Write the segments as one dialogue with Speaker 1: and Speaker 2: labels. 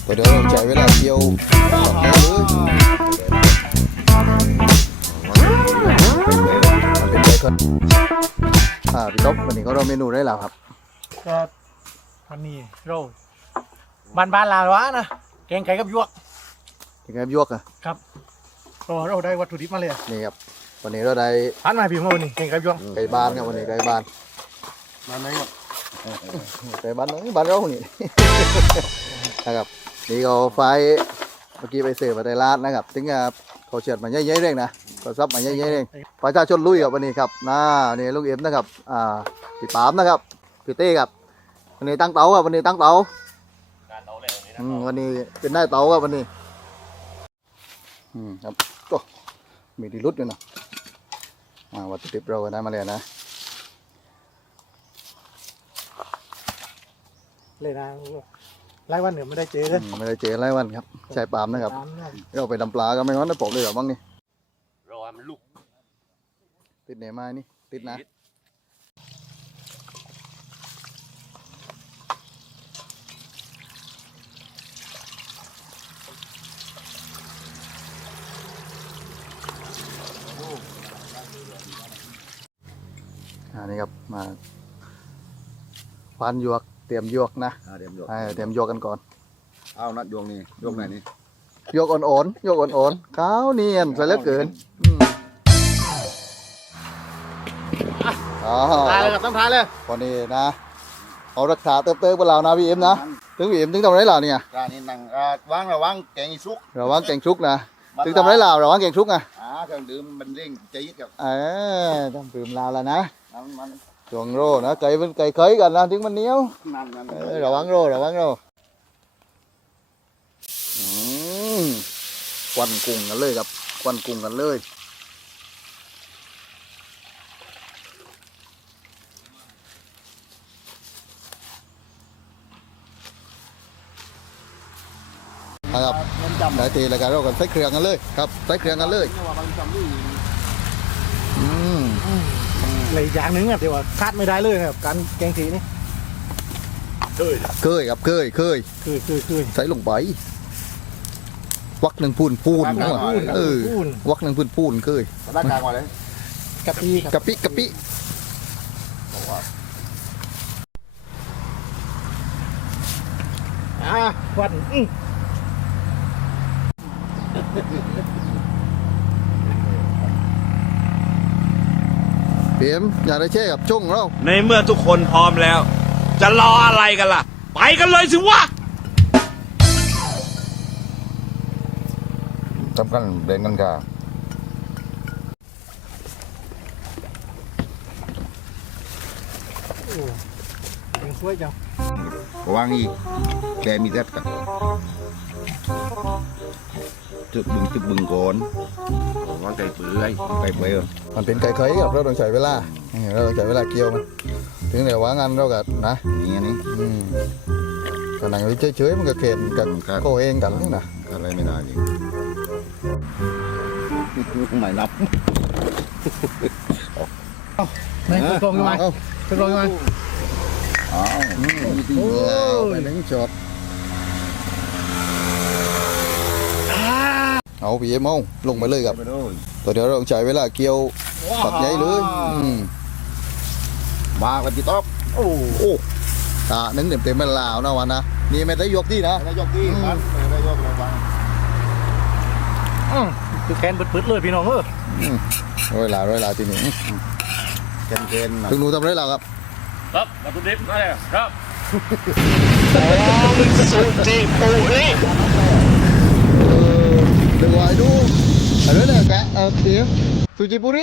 Speaker 1: ก็เดี๋ยวเราใช้เวลาเกี่ยวแบบนี้เลยมันเป็นไงก่อนพี่ต๊อบวันนี้ก็เราเมนูได้แล้วครับ
Speaker 2: ก็วันนี้เราบ้านลาวะนะแกงไก่กับยวก
Speaker 1: ยังไงยวกอ่ะ
Speaker 2: ครับเราได้วัตถุดิบมาเลย
Speaker 1: นี่ครับวันนี้เราได้
Speaker 2: พันมาพี่มาวันนี้แกงไก่ยวก
Speaker 1: ไก่บ้านครับวันนี้ไก่บ้าน
Speaker 2: ไหนครับ
Speaker 1: ไก่บ้านน้อยบ้านเรานี่ นะครับนี่ก็ไฟเมื่อกี้ไปเสิร์ฟมาในร้านนะครับถึงกับเขาเฉียดมาเยอะๆเร่งนะเขาซับมาเยอะๆเร่งประชาชนลุยกับวันนี้ครับนี่ลุงเอ็มนะครับพี่ปามนะครับพี่เต้ครับวันนี้ตั้งเตาครับวันนี้ตั้งเตาวันนี้เป็นได้เตาครับวันนี้ครับก็มีดีรุดด้วยนะวัตถุดิบเราก็ได้มาแล้วนะ
Speaker 2: เลยนะไล่วันเหนือไม่ได้เจอเลย
Speaker 1: ไม่ได้เจอไล่วันครับใช่ปามนะครับเราไปดำปลาก็ไม่งั้นได้ปอกเลยหรอบ้างนี่
Speaker 3: รอมันลุก
Speaker 1: ติดไหนมานี่ติดนะนี่ครับมาฟันยวกเตรียมยวกนะเตรียมยวกกันก่อน
Speaker 3: เอานัดยวกนี่ยวกไหนนี่
Speaker 1: ยวกอ่อนๆยวกอ่อนๆขาวเนียนใส่แล้วเกิน
Speaker 2: ทายเลยครับต้องทายเลย
Speaker 1: พอนี้นะเอารักษาเติมเวลานะพี่เอ็มนะถึงพี่เอ็มถึงทำไรเหล่าเนี่ย
Speaker 3: การนี้นั่งระวังแกงอีซุก
Speaker 1: ระวังแกงชุกนะถึงทำไรเหล่าระวังแกงชุกนะ
Speaker 3: เครื่องดื่มมันเร่งใจยึดกับ
Speaker 1: ต้องดื่มลาวแล้วนะช่วงโรนะไก่เป็นไก่เคยกันนะถึงมันเหนียวระวังโรควันกุ้งกันเลยครับควันกุ้งกันเลยครับได้ทีแล้วกันเรากันใส่เครื่องกันเลยครับใส่เครื่องกันเลย
Speaker 2: เลยอย่างหนึ่งอ่ะที่ว่าคาดไม่ได้เลยครับการแกงทีนี่
Speaker 1: เคยครับเคยใส่ลงไปวักหนึ่งพูนวักหนึ่งพูนเคย
Speaker 3: ร่างกายว่าอะไร
Speaker 1: กะปิ
Speaker 2: ควัน
Speaker 1: เพียมอย่าได้เช่กับจุ้งเรา
Speaker 4: ในเมื่อทุกคนพร้อมแล้ว จะรออะไรกันล่ะไปกันเลยสิวะ
Speaker 3: สำคัญเด่นกันกา
Speaker 2: เป็นสวยจัง
Speaker 3: วางอีกแกมีแซ่บกันจุดบึงก่อนว่าไก่เปื่อย
Speaker 1: มันเป็นไก่เคยครับเราต้องใช้เวลาเกี่ยวมันถึงเดี๋ยวว่างานเรากันะ
Speaker 3: นี่
Speaker 1: ขนาดนี้เฉยๆมันก็เข็มกับโกเองกันนะ
Speaker 3: อะไรไม่ได้เลยไม่นับ
Speaker 2: ไม่ตรงยังไง
Speaker 1: ไปเล้งจอดเอาพี่เอ็มเอาลงไปเลยครับตัวเดี๋ยวเราใช้เวลาเกี่ยวฝักใหญ่เลย
Speaker 3: มาแล้วพี่ต๊อบ
Speaker 1: โอ้นึงเต็มเป็นลาวนะวันนะนี่ไม่ได้ยกที่นะ
Speaker 3: ไม่ได้ยกที่ครับไม่ได้ยกอะไรบ้าง
Speaker 2: คือแคนปืดเลยพี่น้อง
Speaker 1: ร้อยลาทีนี้
Speaker 3: เกน
Speaker 1: ถึงหนูทำไรลาครับ
Speaker 4: วัตถุดิบมาเลยครับ
Speaker 2: สุจิปุริ
Speaker 1: เดี๋ยวไอ้ดูอะไรเนี่ยแกเดี๋ยวสุจิปุริ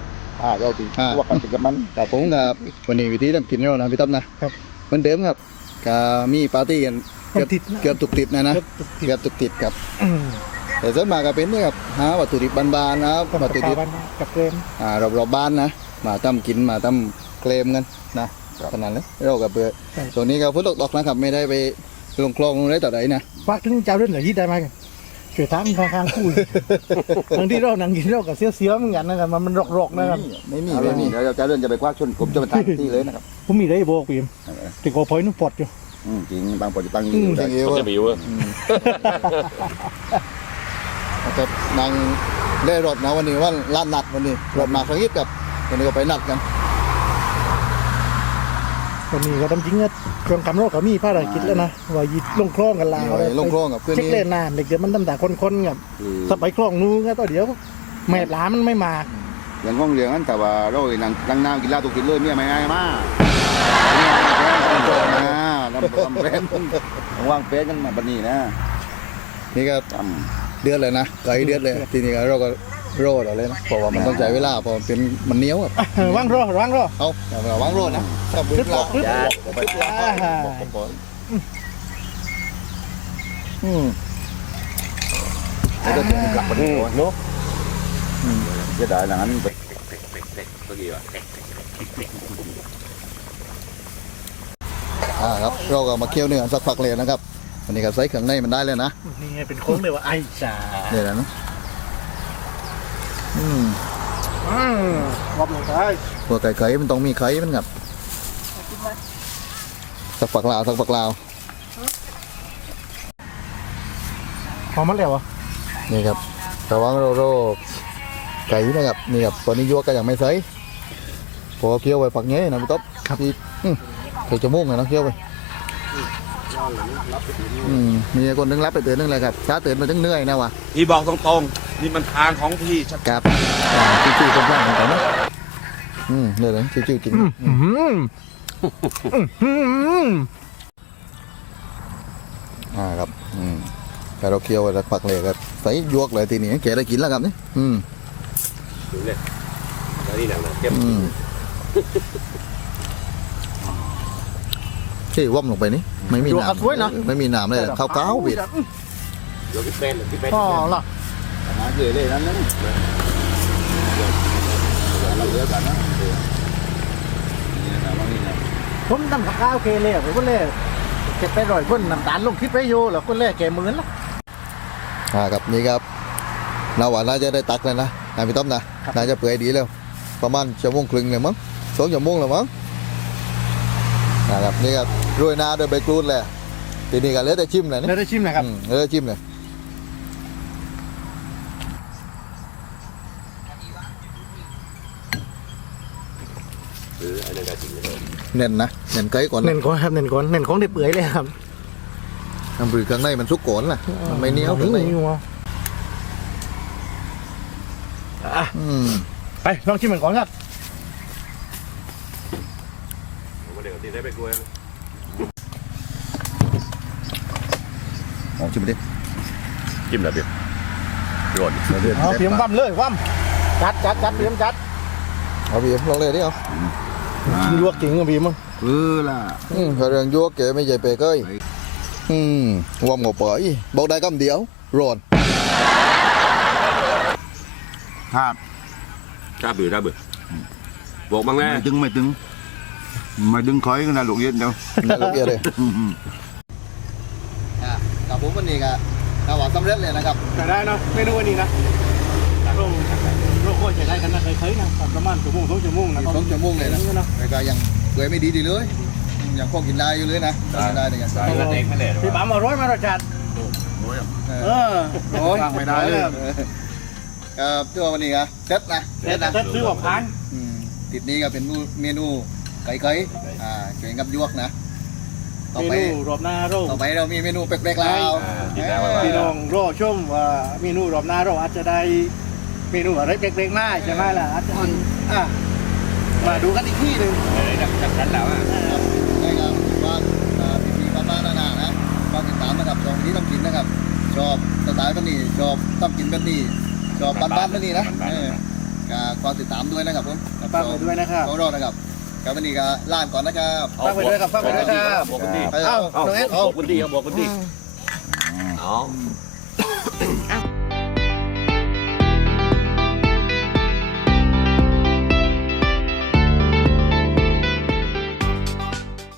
Speaker 3: เราตีว่ากันติดกับมัน
Speaker 1: แต่ผมกับวันนี้วิธีทำกินเรานะพี่ตั้มนะครับเหมือนเดิมครับก็มีปาร์ตี้กันเกือบตุกติดนะเกือบตุกติดครับแต่ส่วนมากก็เป็นเนี่ยครับหาวัตถุดิบบานๆนะครับวัตถุดิบ
Speaker 2: กับเกม
Speaker 1: รอบๆบ้านนะมาตั้มกินมาตั้มเคลมกันนะขนาดนั้นเรากับเบื่อตรงนี้ก็ฝนตกๆนะครับไม่ได้ไปลงคลองลงไรต่อใดนะ
Speaker 2: ฝากถึงเจ้าเรื่องเหลือยิดได้ไหมช่วยทำทางคู่บางที่เราหนังกินเรากับเสี้ยวๆเหมือนกันนะครับมันรกๆนะครับ
Speaker 1: ไม่มี
Speaker 3: เดี๋ยวจะเดินจะไปคว้าชนผมจะไปตั้งที่เลยนะครับ
Speaker 2: ผมมีได้โบกปีมติดกอพอยนุ่ปอดอยู่
Speaker 3: จริงบางปอจะตั้ง
Speaker 1: จริง
Speaker 3: ได้
Speaker 1: เอว
Speaker 4: จะมีวะ
Speaker 1: นะครับนางได้รถนะวันนี้ว่าลาดนัดวันนี้รถมาครั้งนี้กับวันนี้ก็ไปนัดกัน
Speaker 2: วันนี้ก็ทำจริงนะช่วงกำลังก็มีภารกิจแล้วนะว่ายิดลงคลองกันลาว
Speaker 1: ลงคลองกับเพื่อน
Speaker 2: เช็ค
Speaker 1: นี่
Speaker 2: เล่นน้ำเด็กเดี๋ยวมันตั้งแต่คนๆกับสไปคลองนู้นก็ต่อเดี๋ยวแม่หลามันไม่มา
Speaker 3: อย่างห้องเรียนนั้นแต่ว่าเรานั่งน้ำกินเหล้าตุกกินเลยเมียไม่ง่ายมากน้ำเป็นว่างเป็นกันมาบันนี้นะ
Speaker 1: นี่ก็
Speaker 3: จ
Speaker 1: เดือดเลยนะไก่เดือดเลยทีนี้ก็เราก็โรดเอาเลยนะเพราะว่ามันต้องใช้เวลาเพราะมันเหนียวอ่ะ
Speaker 2: ว่างรอ
Speaker 1: เอาอย่าวางโรดนะถ้าบึ้งลา
Speaker 3: แล้วก็กลับมาที่เนาะจะได้หลังนั้นไป
Speaker 1: ครับเราก็มาเคี่ยวเนื้อสักพักเลยนะครับวันนี้ก็ใส่เครื่องในมันได้เลยนะ
Speaker 2: นี่ไงเป็นโค้งเลยว่าไอ้จ่า
Speaker 1: เนี่ยนะ
Speaker 2: รอบลงไป
Speaker 1: ตัวไก่มันต้องมีไข่มันครับสักฝักลาว
Speaker 2: พอมันแล้วอ่ะ
Speaker 1: นี่ครับระวังโรไก่นะครับนี่ครับตัวนี้ยั่วก็ยังไม่ใส่พอเคี่ยวไปฝักเงี้ยนะพี่ต๊อบครับอีกใส่จมูกเลยนะเคี่ยวไปมีคนนึงรับไปตื่นนึงเลยครับช้าตื่นมาถึงเหนื่อยนะวะ
Speaker 4: พี่บอกตรงๆนี่มันทางของพี่ชัด
Speaker 1: ครับจิ้วๆคนแรกเหมือนกันนะเนี่ยเลยจิ้วๆจริงครับแต่เราเคี่ยวไปฝักเลยครับใส่ยวกเลยทีนี้แกได้กินแล้วครับนี่
Speaker 4: ดูเลยแล้วนี่หนังเก็บ
Speaker 1: ที่ว่ำลงไปนี่ไม่มีน้ำไม่มีน้ำเลยข้าวๆบิด
Speaker 4: เดี๋ยวพี่เป็น
Speaker 2: อ๋อล่ะ
Speaker 3: หาเจอเลยนั้นนะเราเลือกกันนะนี่นะว่านี่นะ
Speaker 2: ผมทำกับข้าวโอเคเลยผมก็เลยเก็บไปร่อยคนน้ำตาลลงคิดไปโยแล้วคนแรกแกมือละ
Speaker 1: ครับนี่ครับน่าหวานน่าจะได้ตักเลยนะนายพี่ต้อมนะน่าจะเปื่อยดีแล้วประมาณชั่วโมงครึ่งเลยมั้ง2 ชั่วโมงเลยมั้งนะครับนี่ครับโรยหน้าด้วยใบกรูดเลยทีนี้ก็เหลือแต่ชิมเลยนี่
Speaker 2: ได้ชิมนะครับ
Speaker 1: เหลือแต่ชิมเลยเน้นนะเน้นไก่ก่อน
Speaker 2: เน้นก่อนครับเน้นก่อนเน้นของได้เปื่อยเลยครับ
Speaker 1: น้ำปลือข้างในมันสุกโกนล่ะมันไม่เหนียวข้างใน
Speaker 2: ไปลองชิมเหมือนก่อนครับ
Speaker 4: เดี๋ยวตีได้ไปกล้วย
Speaker 1: ชิมดิ
Speaker 4: จิ้มแบบเดียวรอด
Speaker 2: เอาเพียมว่ำเลยว่ำจัดเพียมจัด
Speaker 1: เอาพี่ลองเลยดิเอา
Speaker 2: ลวกจริงกับพี่มั้ง
Speaker 3: ล่ะ
Speaker 1: เรื่องยั่วเก๋ไม่ใช่เปเก้ยว่ำหัวเป๋ยบอกได้คำเดียวร้อน
Speaker 3: ครับ
Speaker 4: กล้าเบื่อบอกบ้างแน่
Speaker 3: ไม่ดึงคอยกันนะลูกเย็นเดียว
Speaker 1: น่าลูกเอียเลยกับผมวันนี้ก็น่าหวานสำเร็จเลยนะครับ
Speaker 2: แต่ได้นะเมนูวันนี้นะโลกโคตรใช้ได้กันนะเคยนะประมาณ2 ชั่วโมงนะ
Speaker 1: 2 ชั่วโมงเลยนะแต่ก็ยังเปื่อยไม่ดีเลยยังพอกินได้อยู่เลยนะกินได้เลยกัน
Speaker 2: พี่ปั๊มมา100มารสชาติโอ้ย
Speaker 1: ไม่ได้เลยตัววันนี้ก็เซ็ตนะ
Speaker 2: เซ็ตซื้อออกพัน
Speaker 1: ติดนี้ก็เป็นเมนูไก่เกี่ยวกับยวกนะต่อ
Speaker 2: เม
Speaker 1: ไป
Speaker 2: นูรอบหน้าเรา
Speaker 1: ต่อไปเรามีเมนูแปลกๆแล้ว
Speaker 2: พี่น้องรอชมว่าเมนูรอบหน้าเราอาจจะได้เมนูอะไรเล็กๆหน้าใช่ไหมล่ะอาจจะมาดูกันอีกที่หนึ่ง
Speaker 4: จับกันแล้ว
Speaker 1: ได้ครับว่าปีๆบ้านๆนานะฝากติดตามนะครับช่องนี้ต้องกินนะครับชอบสไตล์แบบนี้ชอบต้องกินแบบนี้ชอบบ้านๆแบบนี้นะฝากติดตามด้วยนะครับผม
Speaker 2: ฝากไปด้วยนะครับ
Speaker 1: ของเรานะครับครับวันนี้ก็ลาก่อนนะครับ
Speaker 2: ฟังไปด้วยครับฟังไปด้วยครับ
Speaker 3: บอกกันดี
Speaker 2: เอ้าน้องแอน
Speaker 3: บอกกันดีบอกกันดีเอา